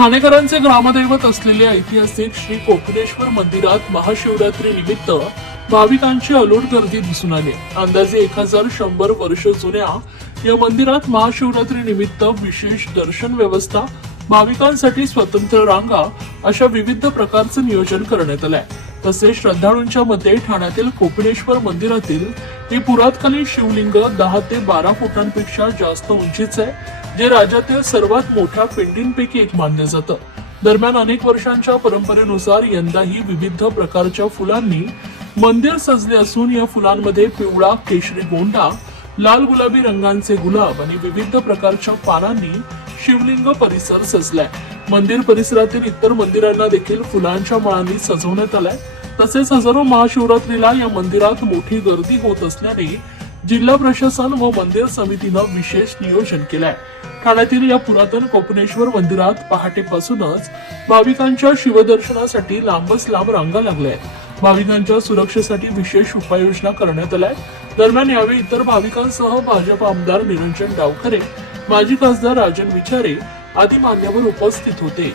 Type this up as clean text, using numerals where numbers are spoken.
ठाणेकरांचे ग्रामदैवत असलेले ऐतिहासिक श्री कोपिनेश्वर मंदिरात महाशिवरात्री निमित्त भाविकांची अलोट गर्दी दिसून आली. अंदाजे 1100 वर्ष जुन्या या मंदिरात महाशिवरात्री निमित्त विशेष दर्शन व्यवस्था, भाविकांसाठी स्वतंत्र रांगा अशा विविध प्रकारचे नियोजन करण्यात आलंय. तसेच श्रद्धाळूंच्या मध्ये ठाण्यातील कोपिनेश्वर मंदिरातील हे पुरातकालीन शिवलिंग 10 ते 12 फुटांपेक्षा जास्त उंचीचे आहे, जे राज्यातील सर्वात मोठ्या पिंडींपैकी एक मानले जातं. दरम्यान अनेक वर्षांच्या परंपरेनुसार यंदाही विविध प्रकारच्या फुलांनी मंदिर सजले असून या फुलांमध्ये पिवळा, केशरी गोंडा, लाल गुलाबी रंगांचे गुलाब आणि विविध प्रकारच्या पानांनी शिवलिंग परिसर सजलाय. मंदिर परिसरातील इतर मंदिरांना देखील फुलांच्या माळांनी सजवण्यात आलाय. तसेच हजारो महाशिवरात्रीला या मंदिरात मोठी गर्दी होत असल्याने जिल्हा प्रशासन व मंदिर समितीनं विशेष नियोजन केलंय. ठाण्यातील या पुरातन कोपिनेश्वर मंदिरात पहाटेपासूनच भाविकांच्या शिवदर्शनासाठी लांबच लांब रांगा लागल्या आहेत. भाविकांच्या सुरक्षेसाठी विशेष उपाययोजना करण्यात आल्या. दरम्यान यावेळी इतर भाविकांसह भाजप आमदार निरंजन डावखरे, माजी खासदार राजन विचारे आदी मान्यवर उपस्थित होते.